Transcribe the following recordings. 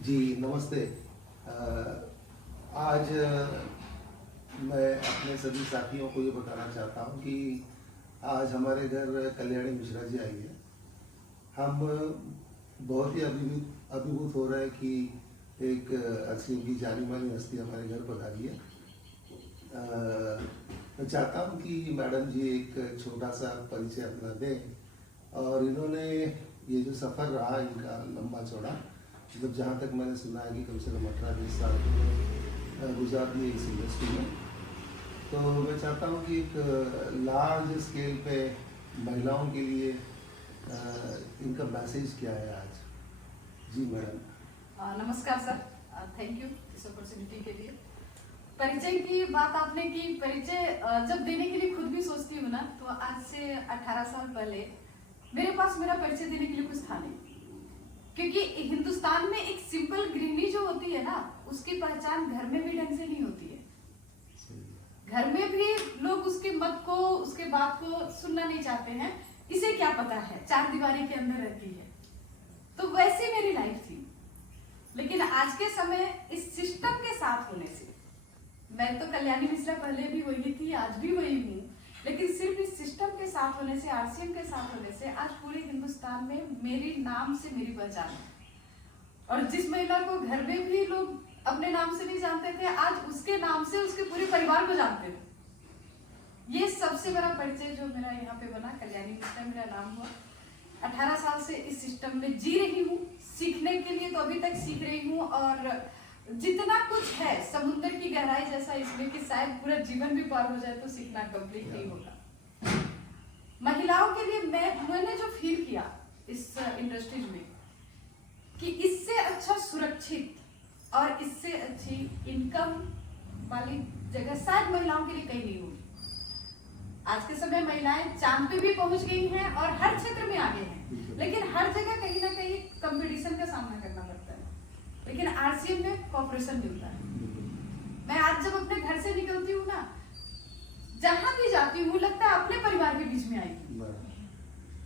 जी नमस्ते। आज मैं अपने सभी साथियों को ये बताना चाहता हूँ कि आज हमारे घर कल्याणी मिश्रा जी आई है। हम बहुत ही अभिभूत हो रहे हैं कि एक असीम की जानी मानी हस्ती हमारे घर पधारी है। मैं चाहता हूँ कि मैडम जी एक छोटा सा परिचय अपना दें और इन्होंने ये जो सफ़र रहा इनका लंबा चौड़ा, मतलब जहाँ तक मैंने सुना है कि कम से कम 18-20 साल तो गुजार दिए इस इंडस्ट्री में। तो मैं चाहता हूँ कि एक लार्ज स्केल पे महिलाओं के लिए इनका मैसेज क्या है आज। जी मैडम। नमस्कार सर, थैंक यू इस अपॉर्चुनिटी के लिए। परिचय की बात आपने की। परिचय जब देने के लिए खुद भी सोचती हूँ ना, तो आज से 18 साल पहले मेरे पास मेरा परिचय देने के लिए कुछ था नहीं, क्योंकि हिंदुस्तान में एक सिंपल गृहिणी जो होती है ना, उसकी पहचान घर में भी ढंग से नहीं होती है। घर में भी लोग उसके मत को, उसके बात को सुनना नहीं चाहते हैं। इसे क्या पता है, चार दीवारी के अंदर रहती है। तो वैसी मेरी लाइफ थी। लेकिन आज के समय इस सिस्टम के साथ होने से, मैं तो कल्याणी मिश्रा पहले भी वही थी, आज भी वही हूँ, लेकिन सिर्फ इस सिस्टम के साथ होने से, आरसीएम के साथ होने से आज पूरे हिंदुस्तान में मेरी नाम से मेरी पहचान है। और जिस महिला को घर में भी लोग अपने नाम से नहीं जानते थे, आज उसके नाम से उसके पूरे परिवार को जानते थे। ये सबसे बड़ा परिचय जो मेरा यहाँ पे बना, कल्याणी मिश्रा मेरा नाम हुआ। 18 साल से इस सिस्टम में जी रही हूँ। सीखने के लिए तो अभी तक सीख रही हूँ, और जितना कुछ है समुद्र की गहराई जैसा इसमें कि शायद पूरा जीवन भी पार हो जाए तो सीखना कंप्लीट नहीं होगा। महिलाओं के लिए मैंने जो फील किया इस इंडस्ट्रीज में कि इससे अच्छा सुरक्षित और इससे अच्छी इनकम वाली जगह शायद महिलाओं के लिए कहीं नहीं होगी। आज के समय महिलाएं चांद पे भी पहुंच गई हैं और हर क्षेत्र में आगे हैं, लेकिन हर जगह कहीं ना कहीं कंपटीशन का सामना करना पड़ता है। लेकिन आरसीएम में कॉपरेशन मिलता है। मैं आज जब अपने घर से निकलती हूँ ना, जहां भी जाती हूँ, लगता है अपने परिवार के बीच में आई।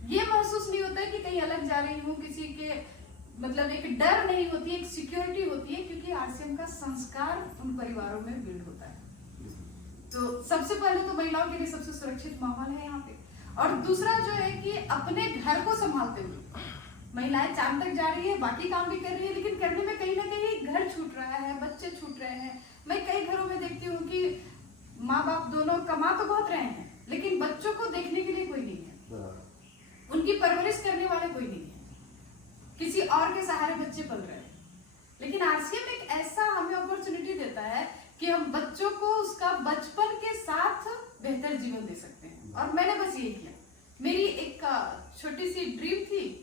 ये महसूस नहीं होता है कि कहीं अलग जा रही हूँ, किसी के मतलब एक डर नहीं होती है, एक सिक्योरिटी होती है, क्योंकि आरसीएम का संस्कार उन परिवारों में बिल्ड होता है। तो सबसे पहले तो महिलाओं के लिए सबसे सुरक्षित माहौल है यहाँ पे। और दूसरा जो है कि अपने घर को संभालते हुए महिलाएं चांद तक जा रही है, बाकी काम भी कर रही है, लेकिन करने में कहीं ना कहीं घर छूट रहा है, बच्चे छूट रहे हैं। मैं कई घरों में देखती हूँ कि माँ बाप दोनों कमा तो बहुत रहे हैं, लेकिन बच्चों को देखने के लिए कोई नहीं है, उनकी परवरिश करने वाले कोई नहीं है, किसी और के सहारे बच्चे पल रहे हैं। लेकिन आरसीएम एक ऐसा हमें अपॉर्चुनिटी देता है कि हम बच्चों को उसका बचपन के साथ बेहतर जीवन दे सकते हैं। और मैंने बस यही किया। मेरी एक छोटी सी ड्रीम थी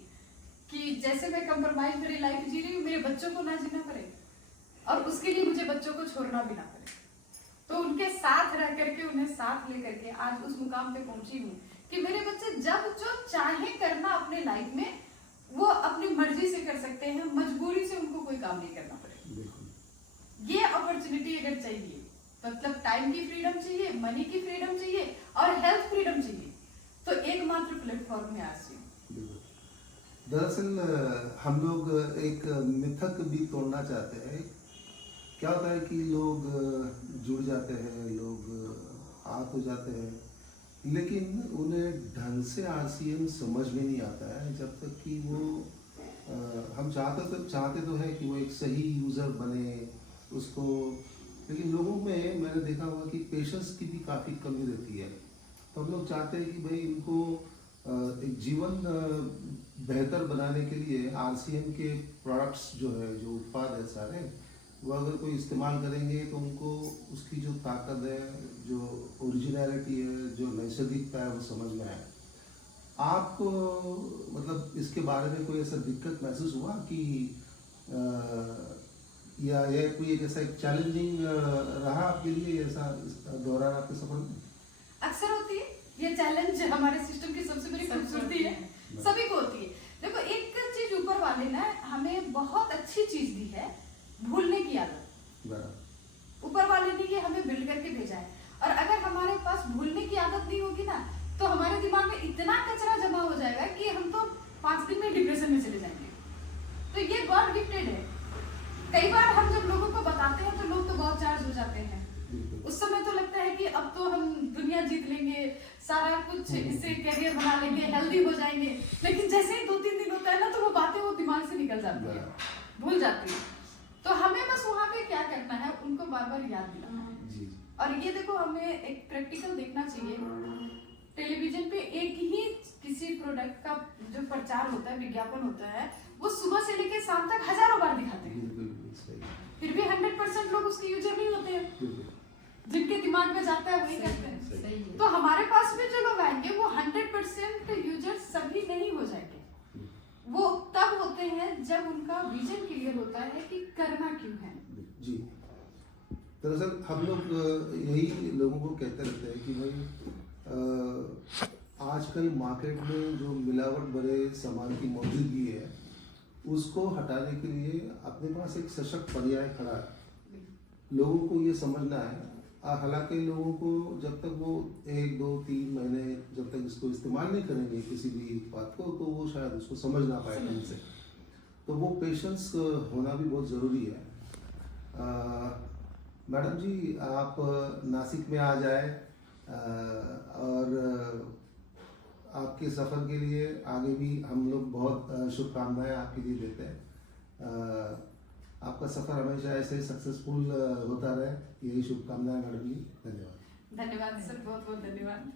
कि जैसे मैं कंप्रोमाइज मेरी लाइफ जी रही हूँ, मेरे बच्चों को ना जीना पड़े, और उसके लिए मुझे बच्चों को छोड़ना भी ना पड़े। तो उनके साथ रह करके, उन्हें साथ लेकर के आज उस मुकाम पे पहुंची हूँ कि मेरे बच्चे जब जो चाहे करना अपने लाइफ में, वो अपनी मर्जी से कर सकते हैं, मजबूरी से उनको कोई काम नहीं करना पड़ेगा। ये अपॉर्चुनिटी अगर चाहिए, मतलब टाइम की फ्रीडम चाहिए, मनी की फ्रीडम चाहिए और हेल्थ फ्रीडम चाहिए, तो एकमात्र प्लेटफॉर्म है आरसीएम। दरअसल हम लोग एक मिथक भी तोड़ना चाहते हैं। क्या होता है कि लोग जुड़ जाते हैं, लोग आ तो जाते हैं, लेकिन उन्हें ढंग से आरसीएम समझ में नहीं आता है जब तक कि वो हम चाहते तो है कि वो एक सही यूज़र बने उसको, लेकिन लोगों में मैंने देखा हुआ कि पेशेंस की भी काफ़ी कमी रहती है। तो हम लोग चाहते हैं कि भाई इनको एक जीवन बेहतर बनाने के लिए आरसीएम के प्रोडक्ट्स जो है, जो उत्पाद है सारे, वो अगर कोई इस्तेमाल करेंगे तो उनको उसकी जो ताकत है, जो ओरिजिनलिटी है, जो नैसर्गिकता है, वो समझ में आए। आपको मतलब इसके बारे में कोई ऐसा दिक्कत महसूस हुआ कि या ये कोई एक ऐसा एक चैलेंजिंग रहा आपके लिए ऐसा दौरान आपके सफर में? अक्सर होती है ये चैलेंज, हमारे सिस्टम की सबसे बड़ी खूबसूरती है, सभी को होती है। देखो, एक चीज ऊपर वाले ने हमें बहुत अच्छी चीज दी है, भूलने की आदत। ऊपर वाले ने ये हमें बिल्ड करके भेजा है, और अगर हमारे पास भूलने की आदत नहीं होगी ना, तो हमारे दिमाग में इतना कचरा जमा हो जाएगा कि हम तो 5 दिन में डिप्रेशन में चले जाएंगे। तो ये गॉड गिफ्टेड है। कई बार हम जब लोगों को बताते हैं तो लोग तो बहुत चार्ज हो जाते हैं। बिल्कुल। उस समय तो लगता है कि अब तो हम दुनिया जीत लेंगे, सारा कुछ इससे कैरियर बना लेंगे, हेल्दी हो जाएंगे। लेकिन जैसे ही 2-3 दिन होता है ना, तो वो बातें वो दिमाग से निकल जाती है, भूल जाती है। तो हमें बस वहाँ पे क्या करना है, उनको बार बार याद दिलाना है। जी। और ये देखो, हमें एक प्रैक्टिकल देखना चाहिए। टेलीविजन पे एक ही किसी प्रोडक्ट का जो प्रचार होता है, विज्ञापन होता है, वो सुबह से लेकर शाम तक हजारों बार दिखाते हैं। बिल्कुल सही। फिर भी 100% लोग उसके यूजर नहीं होते हैं। बिल्कुल। जिनके दिमाग में जाता है वही करते हैं। सही है। तो हमारे पास में जो लोग आएंगे वो 100% यूजर सभी नहीं हो जाएंगे। वो तब होते हैं जब उनका विजन क्लियर होता है कि करना क्यों है। जी। दरअसल हम लोग यही लोगों को कहते रहते हैं कि भाई आजकल मार्केट में जो मिलावट भरे सामान की मौजूदगी है, उसको हटाने के लिए अपने पास एक सशक्त पर्याय खड़ा है। लोगों को ये समझना है। हालांकि लोगों को जब तक वो 1, 2, 3 महीने जब तक इसको इस्तेमाल नहीं करेंगे किसी भी बात को, तो वो शायद उसको समझ ना पाए ढंग से। तो वो पेशेंस होना भी बहुत ज़रूरी है। मैडम जी, आप नासिक में आ जाए और आपके सफ़र के लिए आगे भी हम लोग बहुत शुभकामनाएं आपके लिए देते हैं। आपका सफ़र हमेशा ऐसे ही सक्सेसफुल होता रहे, यही शुभकामनाएं मैडम जी। धन्यवाद। धन्यवाद सर, बहुत बहुत धन्यवाद।